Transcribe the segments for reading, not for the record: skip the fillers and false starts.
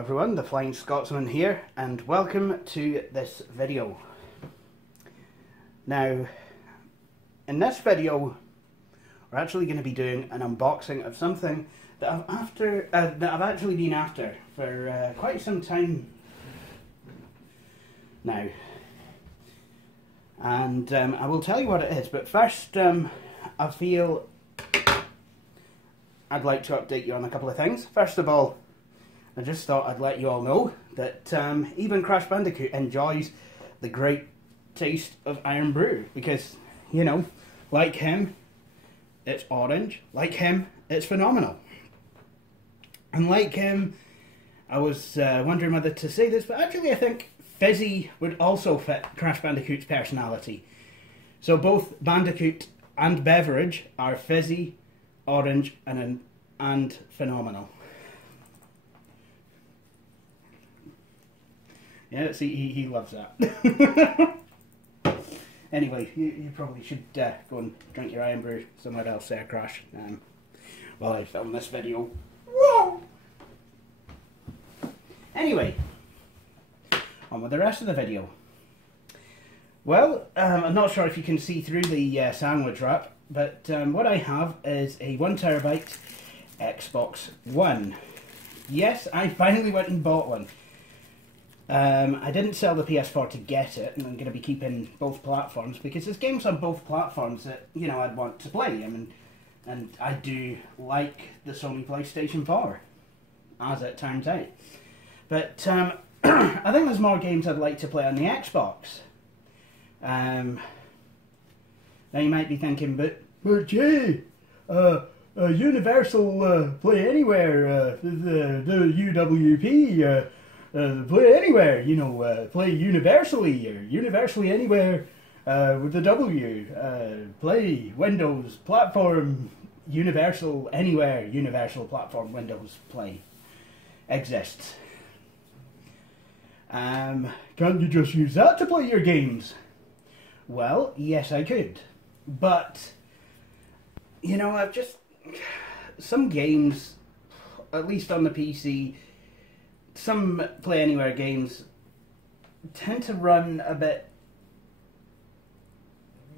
everyone, the Flying Scotsman here, and welcome to this video. Now, in this video, we're actually going to be doing an unboxing of something that I've actually been after for quite some time now. And I will tell you what it is, but first I feel I'd like to update you on a couple of things. First of all, I just thought I'd let you all know that even Crash Bandicoot enjoys the great taste of Iron Brew, because, you know, like him, it's orange. Like him, it's phenomenal. And like him, I was wondering whether to say this, but actually I think fizzy would also fit Crash Bandicoot's personality. So both Bandicoot and beverage are fizzy, orange, and phenomenal. Yeah, see, he loves that. Anyway, you probably should go and drink your Iron Brew somewhere else there, Crash, while I film this video. Whoa! Anyway, on with the rest of the video. Well, I'm not sure if you can see through the sandwich wrap, but what I have is a 1TB Xbox One. Yes, I finally went and bought one. I didn't sell the PS4 to get it, and I'm going to be keeping both platforms because there's games on both platforms that, you know, I'd want to play. I mean, and I do like the Sony PlayStation 4, as it turns out. But I think there's more games I'd like to play on the Xbox. Now you might be thinking, but Jay, Universal Play Anywhere, the UWP. Play anywhere, you know, play universally, or universally anywhere with the W. Play Windows platform, universal anywhere, universal platform, Windows Play exists. Can't you just use that to play your games? Well, yes I could, but, you know, some games, at least on the PC, some Play Anywhere games tend to run a bit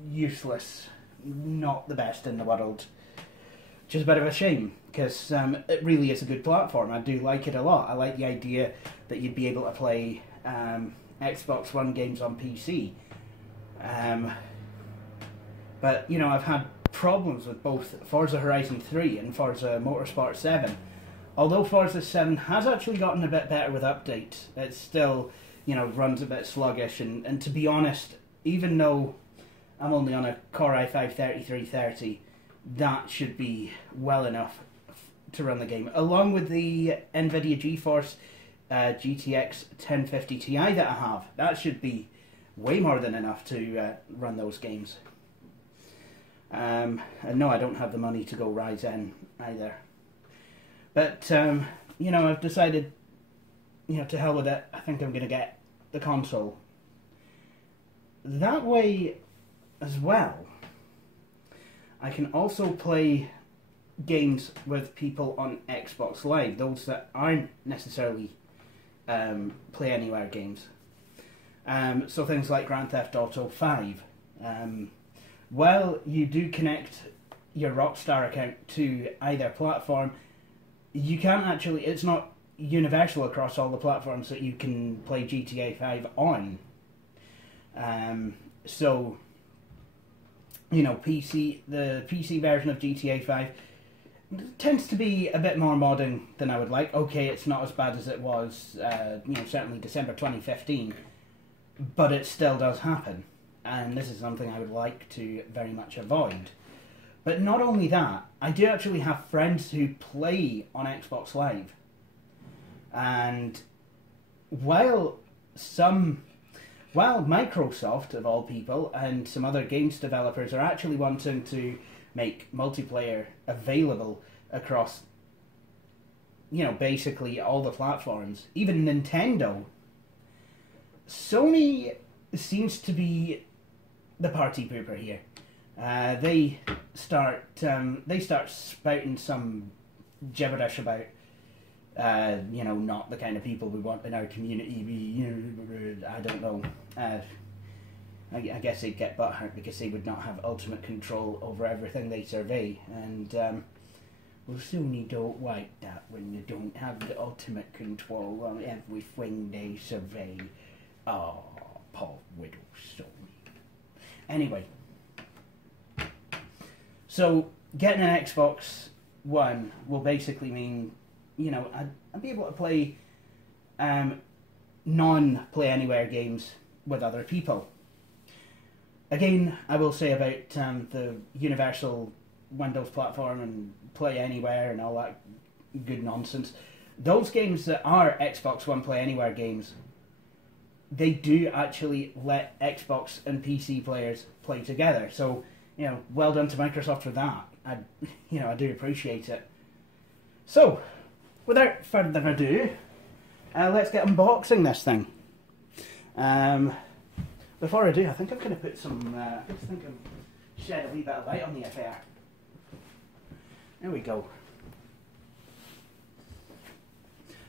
useless, not the best in the world, which is a bit of a shame, because it really is a good platform. I do like it a lot. I like the idea that you'd be able to play Xbox One games on PC. But, you know, I've had problems with both Forza Horizon 3 and Forza Motorsport 7. Although Forza 7 has actually gotten a bit better with updates, it still, you know, runs a bit sluggish, and to be honest, even though I'm only on a Core i5-3330, that should be well enough to run the game. Along with the NVIDIA GeForce GTX 1050 Ti that I have, that should be way more than enough to run those games. And no, I don't have the money to go Ryzen either. But, you know, I've decided, you know, to hell with it. I think I'm going to get the console. That way, as well, I can also play games with people on Xbox Live, those that aren't necessarily Play Anywhere games. So things like Grand Theft Auto 5. Well, you do connect your Rockstar account to either platform, you can't actually, it's not universal across all the platforms that you can play GTA 5 on. So, you know, the PC version of GTA 5 tends to be a bit more modern than I would like. Okay, it's not as bad as it was, you know, certainly December 2015, but it still does happen. And this is something I would like to very much avoid. But not only that, I do actually have friends who play on Xbox Live. And while Microsoft, of all people, and some other games developers are actually wanting to make multiplayer available across, you know, basically all the platforms, even Nintendo, Sony seems to be the party pooper here. They start spouting some gibberish about You know, not the kind of people we want in our community. I don't know. I guess they'd get butthurt because they would not have ultimate control over everything they survey, and well, soon you don't like that when you don't have the ultimate control on everything they survey. Oh, poor widow soul. Anyway, so getting an Xbox One will basically mean, you know, I'd be able to play non-Play Anywhere games with other people. Again, I will say about the universal Windows platform and Play Anywhere and all that good nonsense. Those games that are Xbox One Play Anywhere games, they do actually let Xbox and PC players play together. So, you know, well done to Microsoft for that. I do appreciate it. So, without further ado, let's get unboxing this thing. Before I do, I think I'm going to put some, shed a wee bit of light on the affair. There we go.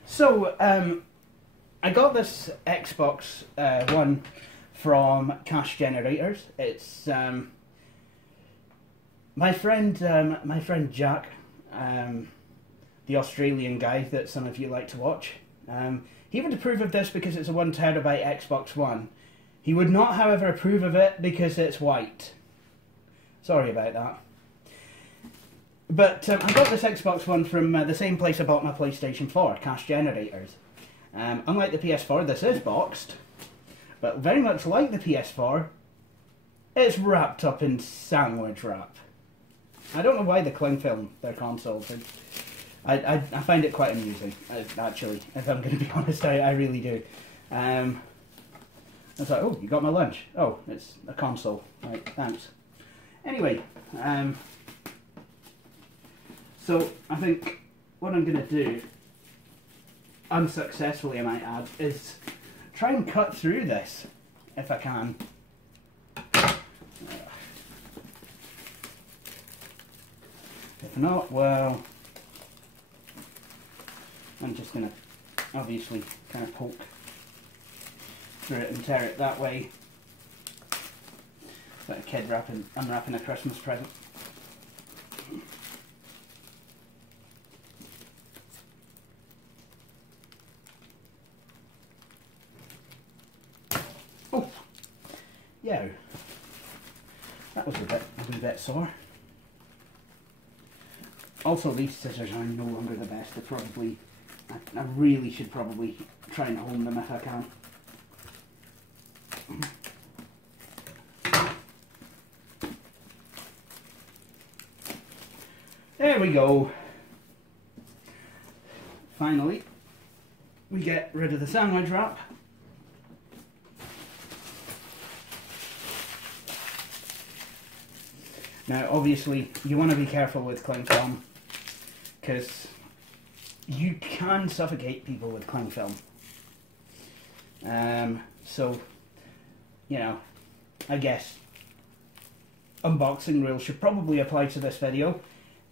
So, I got this Xbox One from Cash Generators. It's my friend Jack, the Australian guy that some of you like to watch. He would approve of this because it's a 1 terabyte Xbox One. He would not, however, approve of it because it's white. Sorry about that. But I got this Xbox One from the same place I bought my PlayStation 4, Cash Generators. Unlike the PS4, this is boxed, but very much like the PS4, it's wrapped up in sandwich wrap. I don't know why they cling film their consoles. I find it quite amusing, actually, if I'm going to be honest. I really do. I was like, oh, you got my lunch. Oh, it's a console. Right, thanks. Anyway, so I think what I'm going to do, unsuccessfully I might add, is try and cut through this, if I can. If not, well, I'm just going to obviously kind of poke through it and tear it that way. It's like a kid unwrapping a Christmas present. Oh, yeah, that was a wee bit sore. Also, these scissors are no longer the best. They're probably, I really should probably try and hone them if I can. There we go. Finally, we get rid of the sandwich wrap. Now, obviously, you want to be careful with cling film, because you can suffocate people with cling film. So, you know, I guess unboxing rules should probably apply to this video.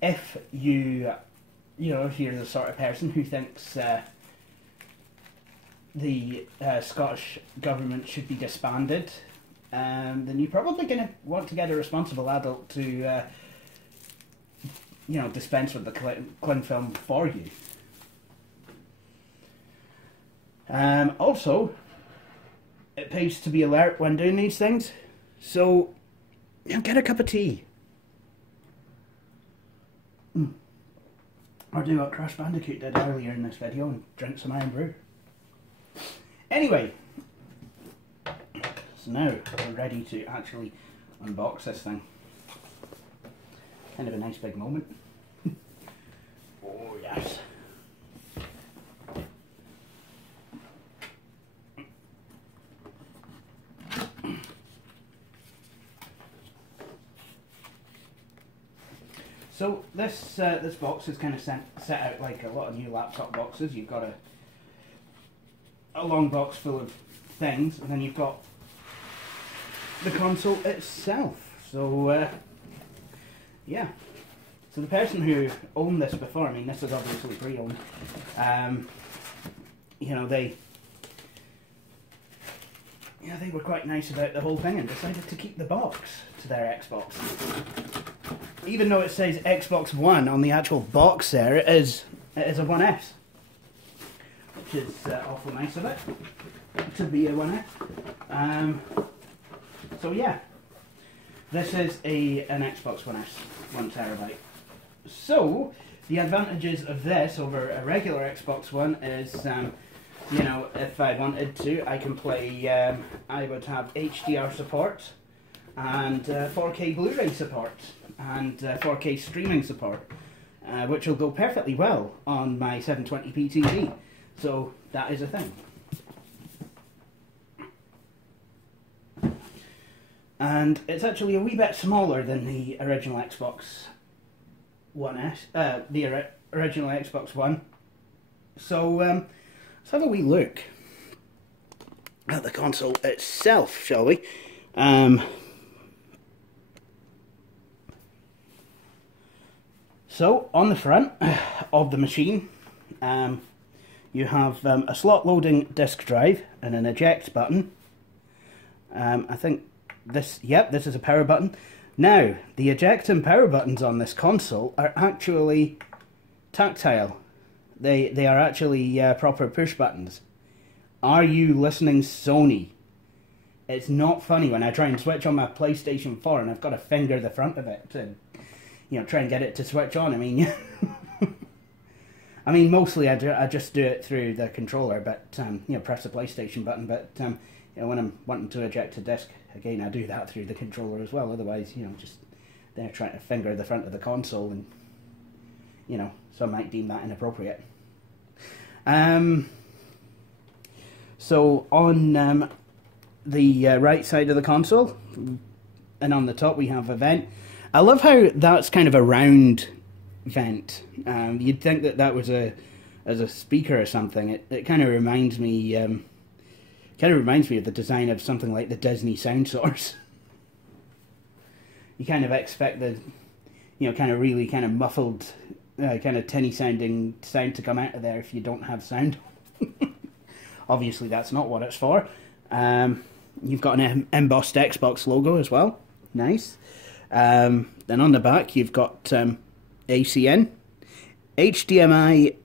If if you're the sort of person who thinks the Scottish government should be disbanded, then you're probably going to want to get a responsible adult to, dispense with the cling film for you. Also, it pays to be alert when doing these things, so get a cup of tea. Or do what Crash Bandicoot did earlier in this video and drink some Iron Brew. Anyway, so now we're ready to actually unbox this thing. Kind of a nice big moment. Oh yes. So this box is kind of set out like a lot of new laptop boxes. You've got a long box full of things, and then you've got the console itself. So yeah, So the person who owned this before, I mean, this was obviously pre-owned, you know, they were quite nice about the whole thing and decided to keep the box to their Xbox. Even though it says Xbox One on the actual box there, it is a One S, which is awful nice of it to be a One S. So yeah, this is an Xbox One S, 1 terabyte. So the advantages of this over a regular Xbox One is, you know, if I wanted to, I can play. I would have HDR support and 4K Blu-ray support and 4K streaming support, which will go perfectly well on my 720p TV. So that is a thing. And it's actually a wee bit smaller than the original Xbox One S, the original Xbox One. So let's have a wee look at the console itself, shall we? So on the front of the machine, you have a slot loading disk drive and an eject button. I think this is a power button. Now, the eject and power buttons on this console are actually tactile. They are actually proper push buttons. Are you listening, Sony? It's not funny when I try and switch on my PlayStation 4 and I've got to finger the front of it to, you know, try and get it to switch on. I mean, I mean, mostly I just do it through the controller, but you know, press the PlayStation button. But you know, when I'm wanting to eject a disc, again, I do that through the controller as well. Otherwise, you know, just they're trying to finger the front of the console, and you know, some might deem that inappropriate. So on the right side of the console, and on the top we have a vent. I love how that's kind of a round vent. You'd think that was as a speaker or something. It kind of reminds me. Kind of reminds me of the design of something like the Disney sound source. You kind of expect the, you know, kind of really kind of muffled, kind of tinny sounding sound to come out of there if you don't have sound. Obviously that's not what it's for. You've got an embossed Xbox logo as well. Nice. Then on the back you've got ACN, HDMI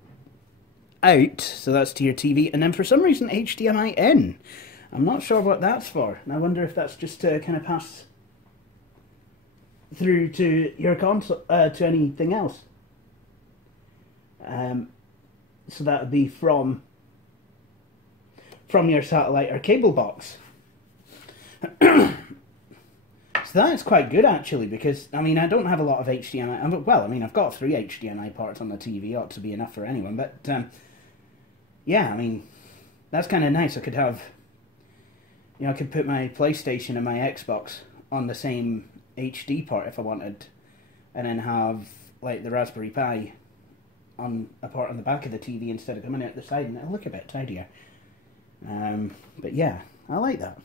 out, so that's to your TV, and then for some reason HDMI in. I'm not sure what that's for, and I wonder if that's just to kind of pass through to your console, to anything else. So that would be from your satellite or cable box. So that is quite good actually, because I mean I don't have a lot of HDMI. Well, I mean I've got 3 HDMI ports on the TV, ought to be enough for anyone. But yeah, I mean that's kind of nice. I could have, you know, I could put my PlayStation and my Xbox on the same HD port if I wanted, and then have like the Raspberry Pi on a port on the back of the TV instead of coming out the side, and it'll look a bit tidier. But yeah, I like that.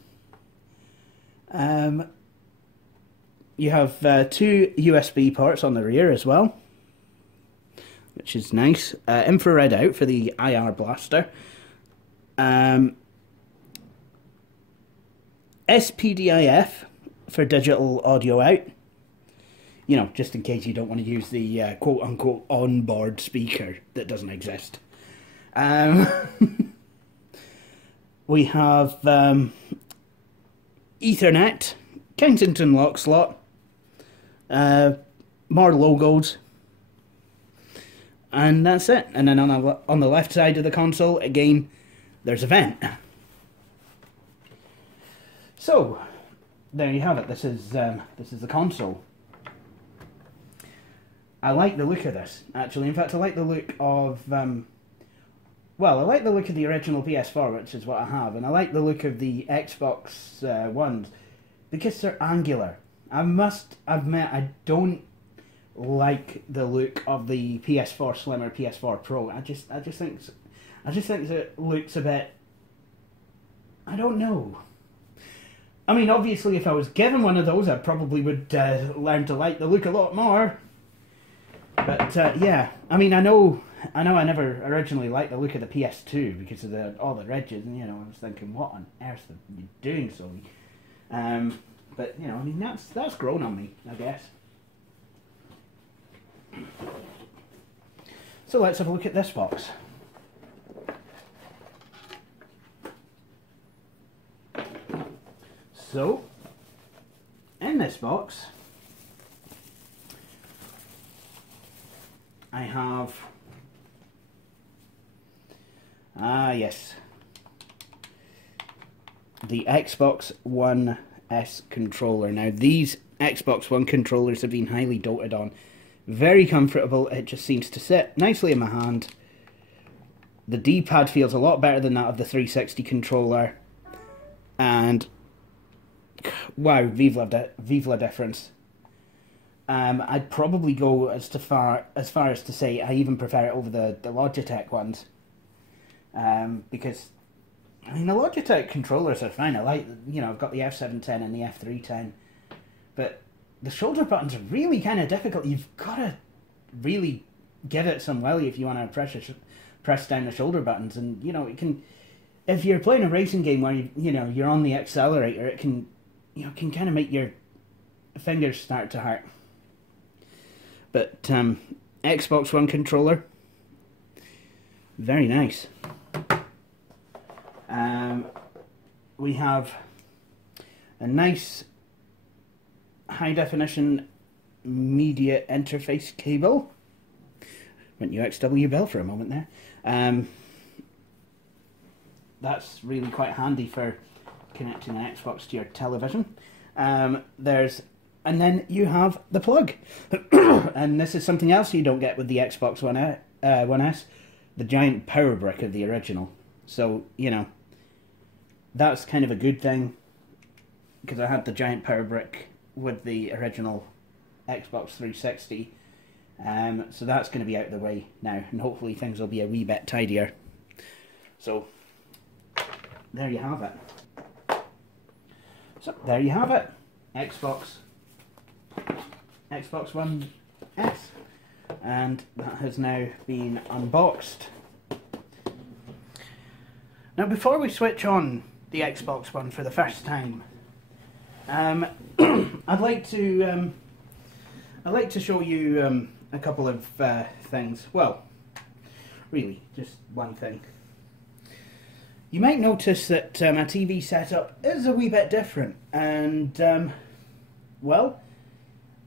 You have 2 USB ports on the rear as well, which is nice. Infrared out for the IR blaster. SPDIF for digital audio out. You know, just in case you don't want to use the quote-unquote on-board speaker that doesn't exist. We have Ethernet, Kensington lock slot, more logos, and that's it. And then on the left side of the console, again, there's a vent. So there you have it. This is the console. I like the look of this, actually. In fact, I like the look of well, I like the look of the original PS4, which is what I have, and I like the look of the Xbox ones because they're angular. I must admit, I don't like the look of the PS4 Slim or PS4 Pro. I just think it looks a bit, I don't know. I mean, obviously, if I was given one of those, I probably would learn to like the look a lot more. But yeah, I mean, I know I never originally liked the look of the PS2 because of all the ridges, and I was thinking, what on earth are you doing, Sony? But I mean, that's grown on me, I guess. So let's have a look at this box. So, in this box, I have, yes, the Xbox One S controller. Now, these Xbox One controllers have been highly doted on. Very comfortable, it just seems to sit nicely in my hand. The D-pad feels a lot better than that of the 360 controller. And, wow, vive la difference. I'd probably go as far as to say I even prefer it over the Logitech ones. Because, I mean, the Logitech controllers are fine. I like, I've got the F710 and the F310. But the shoulder buttons are really kind of difficult. You've got to really give it some willy if you want to press down the shoulder buttons. And, it can, if you're playing a racing game where, you're on the accelerator, it can, can kind of make your fingers start to hurt. But Xbox One controller, very nice. We have a nice high definition media interface cable. Went UXW Bell for a moment there. That's really quite handy for connecting an Xbox to your television. And then you have the plug. And this is something else you don't get with the Xbox One S, the giant power brick of the original. So, that's kind of a good thing, because I had the giant power brick with the original Xbox 360. So that's going to be out of the way now, and hopefully things will be a wee bit tidier. So, there you have it. So, there you have it. Xbox One S, and that has now been unboxed. Now, before we switch on the Xbox One for the first time, I'd like to show you a couple of things. Well, really, just one thing. You might notice that my TV setup is a wee bit different, and well,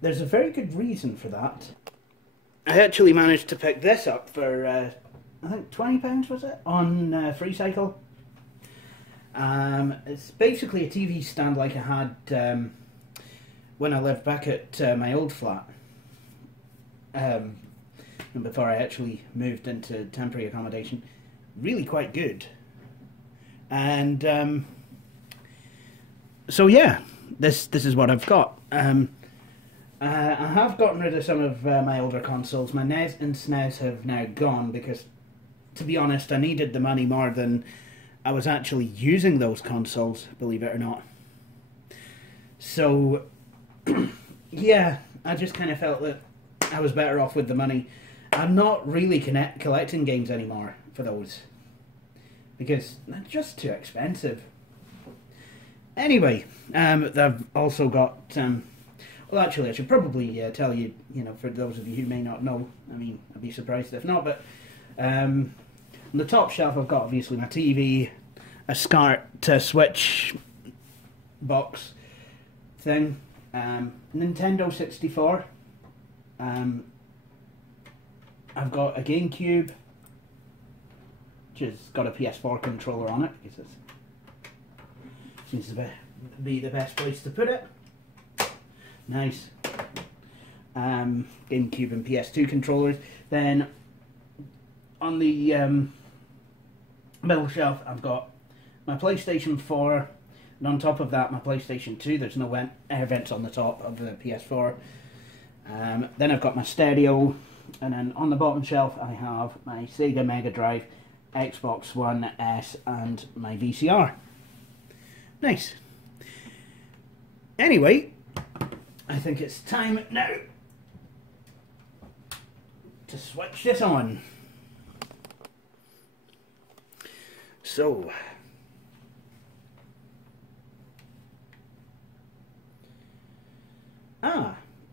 there's a very good reason for that. I actually managed to pick this up for, I think £20 was it, on FreeCycle. It's basically a TV stand like I had when I lived back at my old flat, and before I actually moved into temporary accommodation. Really quite good. And so yeah, this is what I've got. I have gotten rid of some of my older consoles. My NES and SNES have now gone because, to be honest, I needed the money more than I was actually using those consoles, believe it or not. So, yeah, I just kind of felt that I was better off with the money. I'm not really collecting games anymore for those, because they're just too expensive. Anyway, I've also got... well, actually, I should probably tell you, for those of you who may not know, I mean, I'd be surprised if not, but on the top shelf I've got, obviously, my TV, a SCART Switch box thing, Nintendo 64, I've got a GameCube, which has got a PS4 controller on it, because it seems to be the best place to put it. Nice. GameCube and PS2 controllers. Then on the middle shelf I've got my PlayStation 4, and on top of that my PlayStation 2. There's no air vents on the top of the PS4. Then I've got my stereo, and then on the bottom shelf I have my Sega Mega Drive, Xbox One S, and my VCR. Nice. Anyway, I think it's time now to switch this on. So,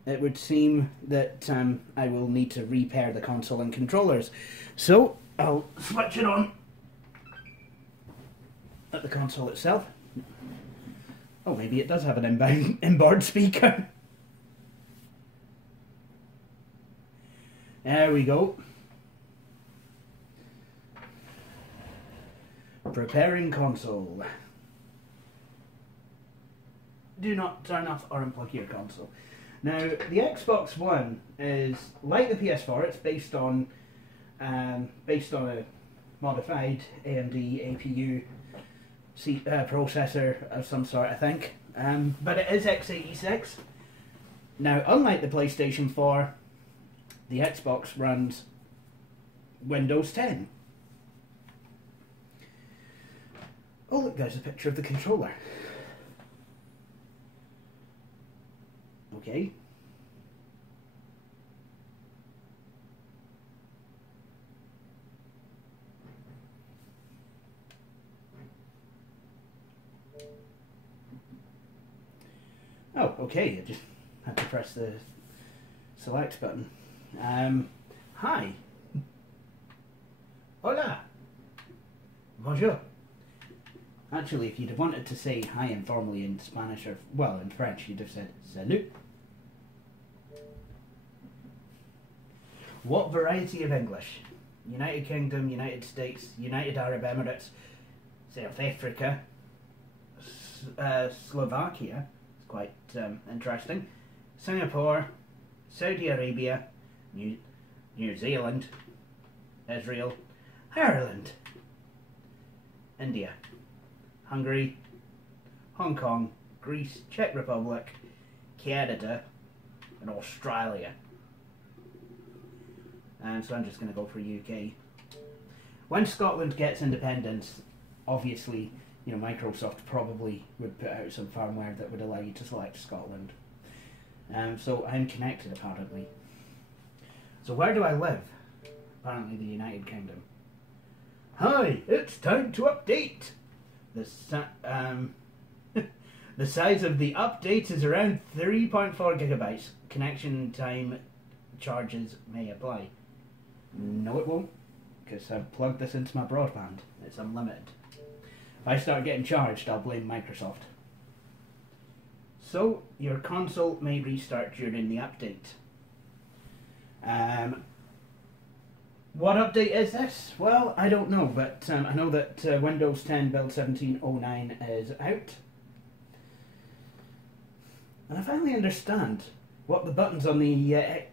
it would seem that I will need to repair the console and controllers. So, I'll switch it on at the console itself. Oh, maybe it does have an inboard speaker. There we go. Preparing console. Do not turn off or unplug your console. Now, the Xbox One is like the PS4. It's based on a modified AMD APU processor of some sort, I think. But it is x86. Now, unlike the PlayStation 4, the Xbox runs Windows 10. Oh, look, there's a picture of the controller. Okay. Oh, okay, I just had to press the select button. Hi. Hola. Bonjour. Actually, if you'd have wanted to say hi informally in Spanish or, well, in French, you'd have said salut. What variety of English? United Kingdom, United States, United Arab Emirates, South Africa, Slovakia, it's quite interesting, Singapore, Saudi Arabia, New Zealand, Israel, Ireland, India, Hungary, Hong Kong, Greece, Czech Republic, Canada, and Australia. And so I'm just going to go for UK. When Scotland gets independence, obviously, you know, Microsoft probably would put out some firmware that would allow you to select Scotland. So I'm connected, apparently. So where do I live? Apparently the United Kingdom. Hi, it's time to update! The size of the update is around 3.4 gigabytes. Connection time charges may apply. No, it won't, because I've plugged this into my broadband. It's unlimited. If I start getting charged, I'll blame Microsoft. So, your console may restart during the update. What update is this? Well, I don't know, but I know that Windows 10 build 1709 is out. And I finally understand what the buttons on the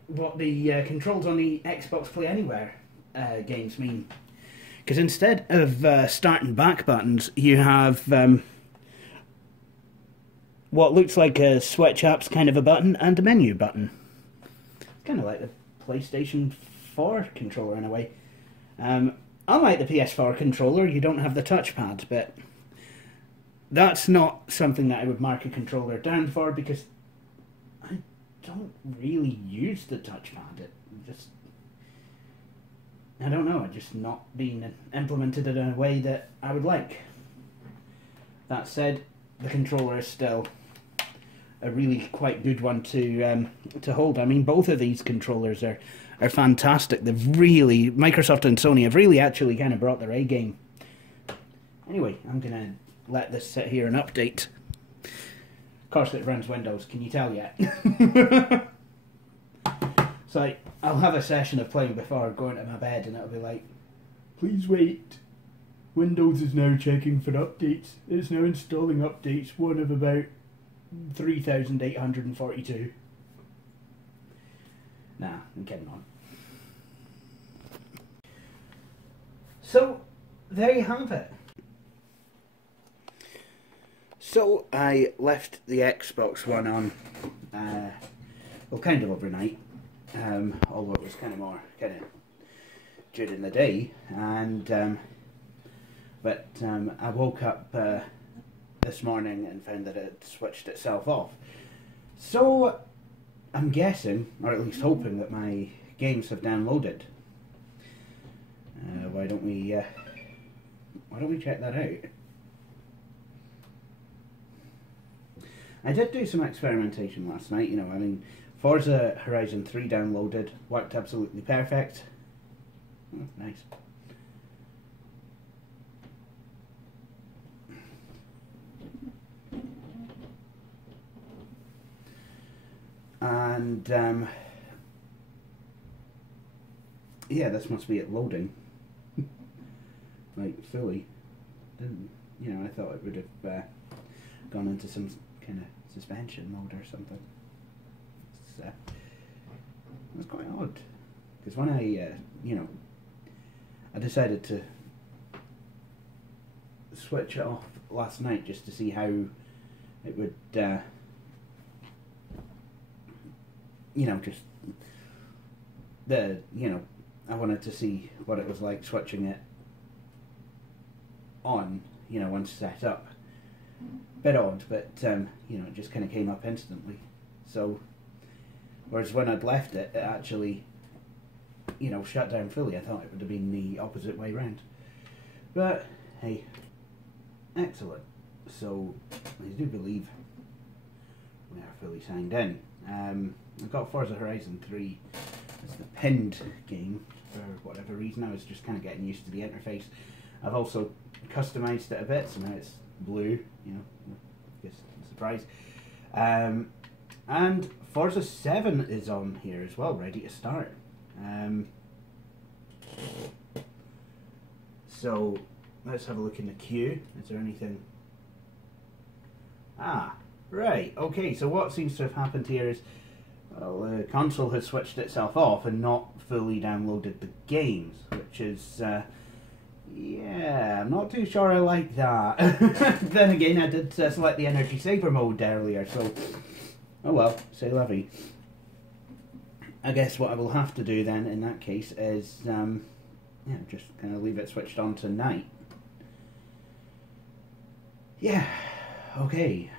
controls on the Xbox Play Anywhere games mean. Because instead of start and back buttons, you have what looks like a switch apps kind of a button and a menu button. It's kind of like the PlayStation 4 controller in a way. Unlike the PS4 controller, you don't have the touchpad, but that's not something that I would mark a controller down for, because I don't really use the touchpad. I don't know, it's just not being implemented in a way that I would like. That said, the controller is still a really quite good one to hold. I mean, both of these controllers are fantastic. They've really, Microsoft and Sony have really actually kind of brought their A game. Anyway, I'm going to let this sit here and update. Of course it runs Windows, can you tell yet? So I'll have a session of playing before going to my bed, and it'll be like, please wait. Windows is now checking for updates. It's now installing updates, one of about 3,842. Nah, I'm kidding on. So, there you have it. So, I left the Xbox One on, well, kind of overnight, although it was kind of during the day, and, but I woke up this morning and found that it switched itself off. So, I'm guessing, or at least hoping, that my games have downloaded. Why don't we check that out? I did do some experimentation last night, you know, I mean, Forza Horizon 3 downloaded, worked absolutely perfect. Oh, nice. And, yeah, this must be it loading. Like, fully. Didn't, you know, I thought it would have gone into some kind of suspension mode or something. It's quite odd. Because when I, you know, I decided to switch it off last night just to see how it would, you know, just you know, I wanted to see what it was like switching it on, you know, once set up. Bit odd, but, you know, it just kind of came up instantly. So, whereas when I'd left it, it actually, you know, shut down fully. I thought it would have been the opposite way round. But, hey, excellent. So, I do believe we are fully signed in. I've got Forza Horizon 3 as the pinned game for whatever reason. I was just kind of getting used to the interface. I've also customized it a bit, so now it's blue, you know, just a surprise. And Forza 7 is on here as well, ready to start. So let's have a look in the queue. Is there anything? Ah, right, okay, so what seems to have happened here is, well, the console has switched itself off and not fully downloaded the games, which is, yeah, I'm not too sure I like that. Then again, I did select the energy saver mode earlier, so, oh well, c'est la vie. I guess what I will have to do then, in that case, is, yeah, just kind of leave it switched on tonight. Yeah, okay,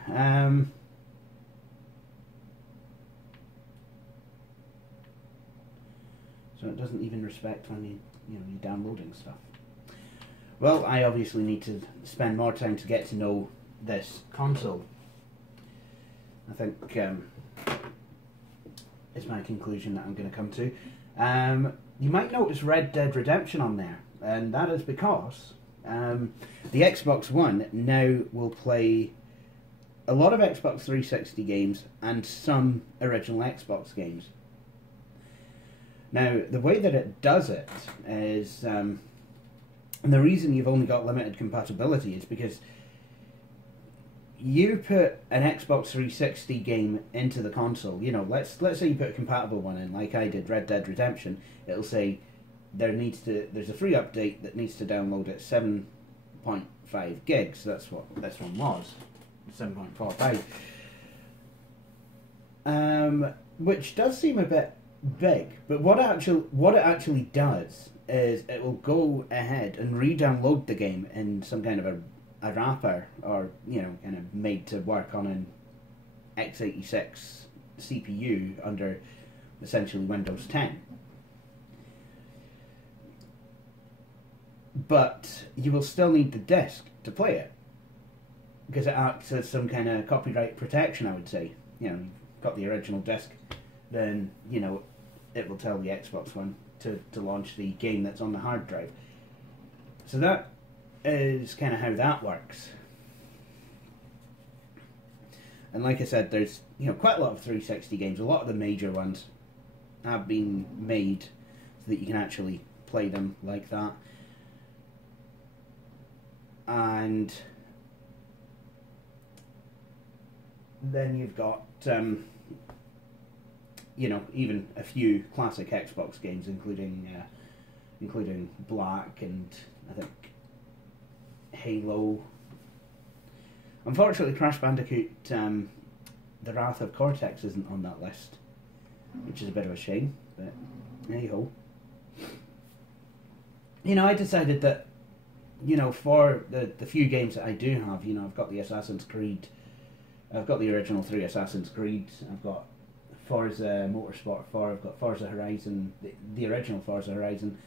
so it doesn't even respect when you're downloading stuff. Well, I obviously need to spend more time to get to know this console. I think is my conclusion that I'm going to come to. You might notice Red Dead Redemption on there, and that is because the Xbox One now will play a lot of Xbox 360 games and some original Xbox games. Now, the way that it does it is, and the reason you've only got limited compatibility is because you put an Xbox 360 game into the console. You know, let's say you put a compatible one in, like I did, Red Dead Redemption. It'll say there's a free update that needs to download at 7.5 gigs. That's what this one was, 7.45. Which does seem a bit big, but what it actually does is it will go ahead and re-download the game in some kind of a wrapper, or, you know, kind of made to work on an x86 CPU under essentially Windows 10. But you will still need the disc to play it, because it acts as some kind of copyright protection, I would say. You know, you've got the original disc, then, you know, it will tell the Xbox One to launch the game that's on the hard drive. So that is kind of how that works. And like I said, there's, you know, quite a lot of 360 games. A lot of the major ones have been made so that you can actually play them like that. And then you've got you know, even a few classic Xbox games, including Black and I think Halo. Unfortunately, Crash Bandicoot, The Wrath of Cortex isn't on that list, which is a bit of a shame, but hey ho. You know, I decided that, you know, for the few games that I do have, you know, I've got the Assassin's Creed, I've got the original 3 Assassin's Creed, I've got Forza Motorsport 4, I've got Forza Horizon, the original Forza Horizon,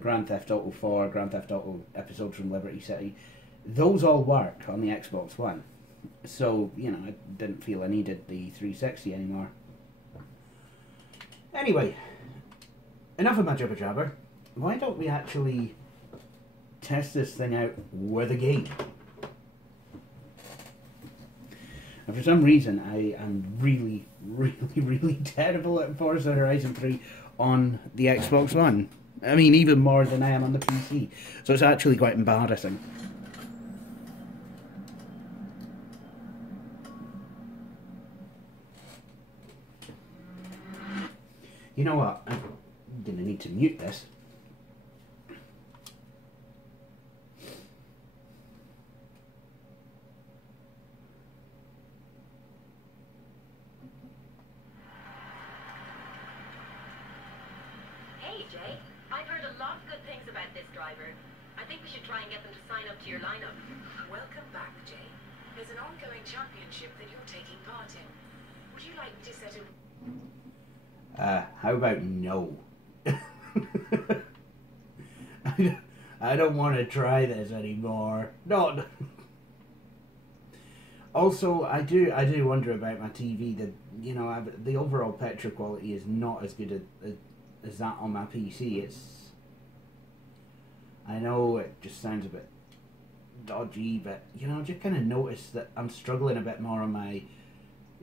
Grand Theft Auto 4, Grand Theft Auto Episodes from Liberty City. Those all work on the Xbox One. So, you know, I didn't feel I needed the 360 anymore. Anyway, enough of my jibber jabber. Why don't we actually test this thing out with a game? And for some reason, I am really, really terrible at Forza Horizon 3 on the Xbox One. I mean, even more than I am on the PC. So it's actually quite embarrassing. You know what? I'm going to need to mute this. Hey, Jay. I've heard a lot of good things about this driver. I think we should try and get them to sign up to your lineup. Welcome back, Jay. There's an ongoing championship that you're taking part in. Would you like me to set a... How about no? I don't want to try this anymore. No. Also, I do wonder about my TV. That, you know, the overall picture quality is not as good as that on my PC. I know it just sounds a bit dodgy, but you know, I just kind of noticed that I'm struggling a bit more on my, you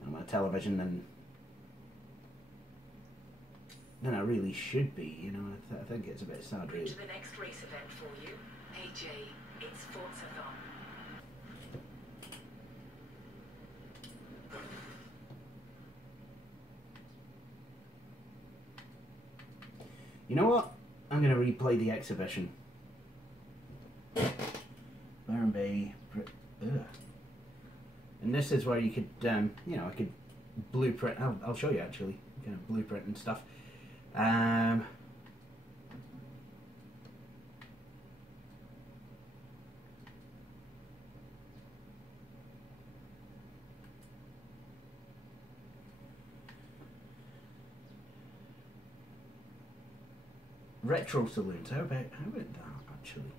know, my television than I really should be. You know, I think it's a bit sad, really. To the next race event for you. Hey, Jay, it's Forza Horizon. You know what? I'm going to replay the exhibition. Byron Bay. And this is where you could, you know, I could blueprint. I'll show you actually, kind of blueprint and stuff. Retro saloons. How about that actually?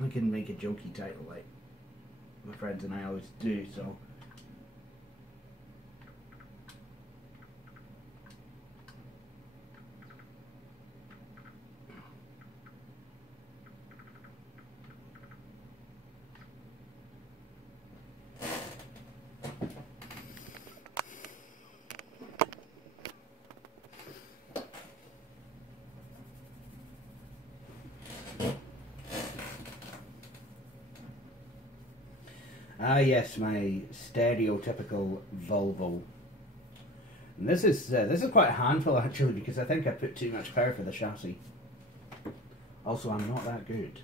We can make a jokey title like my friends and I always do, so. Ah yes, my stereotypical Volvo. And this is quite a handful actually, because I think I put too much power for the chassis. Also, I'm not that good.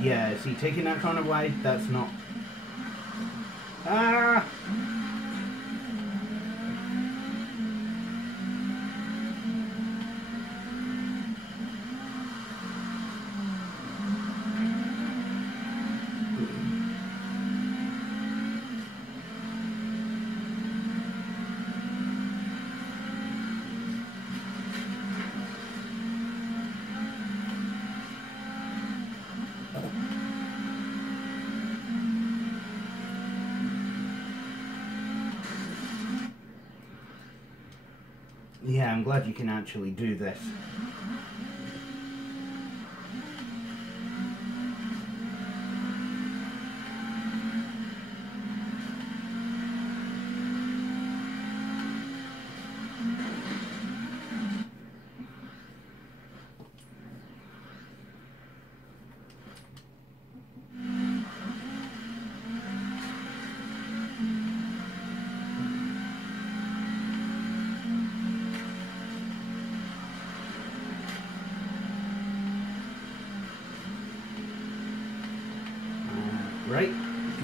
Yeah, see, taking that corner wide, that's not... Ah! Yeah, I'm glad you can actually do this.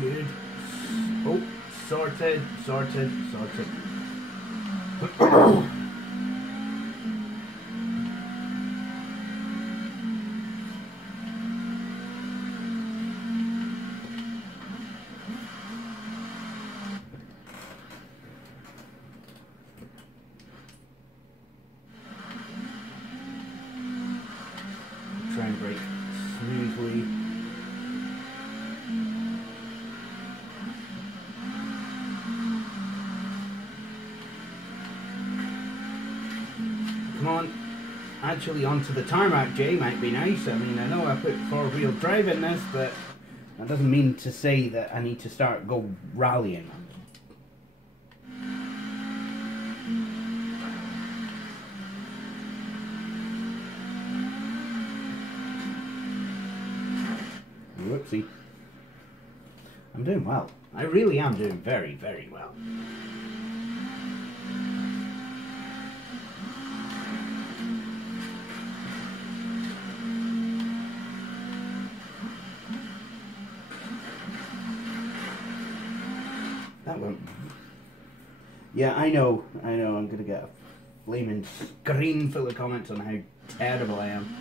Good. Oh, sorted. Try and brake smoothly. Come on, actually onto the tarmac, Jay, might be nice. I mean, I know I put four-wheel drive in this, but that doesn't mean to say that I need to go rallying. Whoopsie. I'm doing well. I really am doing very, very well. That went... Yeah, I know. I'm going to get a flaming screen full of comments on how terrible I am.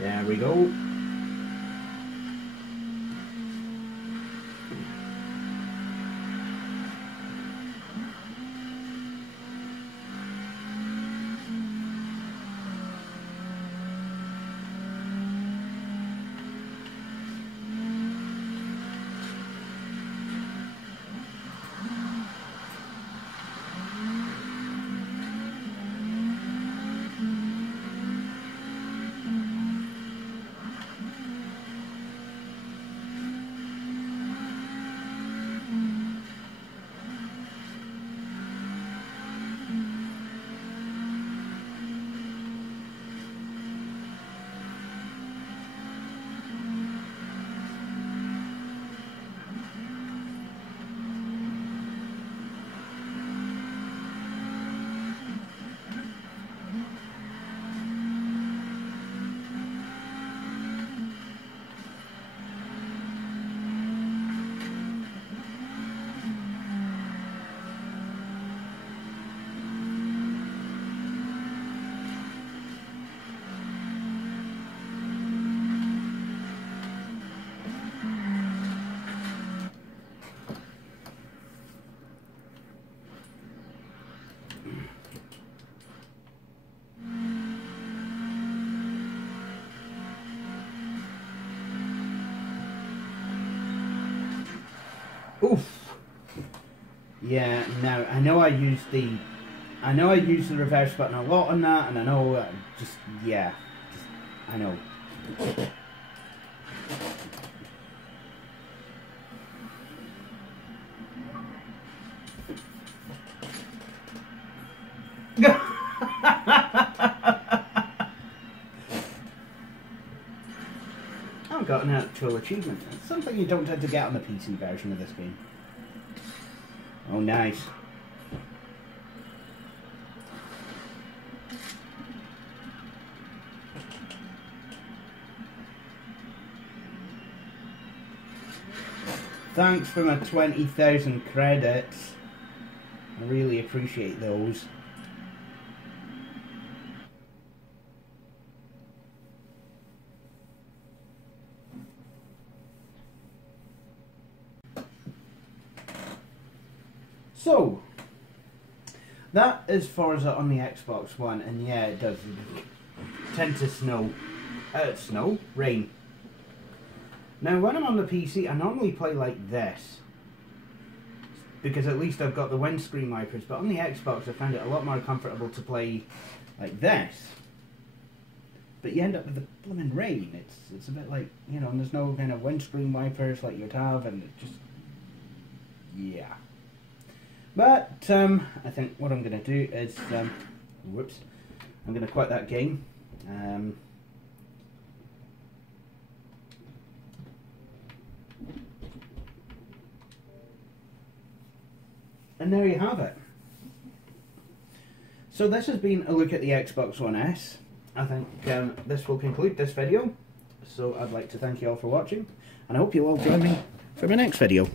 There we go. Oof. Yeah, now I know I use the reverse button a lot on that, and I know I know. I've got an actual achievement. It's something you don't tend to get on the PC version of this game. Oh, nice. Thanks for my 20,000 credits. I really appreciate those. So, that is Forza on the Xbox One, and yeah, it does tend to rain. Now, when I'm on the PC, I normally play like this, because at least I've got the windscreen wipers, but on the Xbox I found it a lot more comfortable to play like this. But you end up with the blooming rain. It's a bit like, you know, and there's no kind of windscreen wipers like you'd have, and it just, yeah. But I think what I'm going to do is, whoops, I'm going to quit that game. And there you have it. So this has been a look at the Xbox One S. I think this will conclude this video. So I'd like to thank you all for watching, and I hope you all join me for my next video.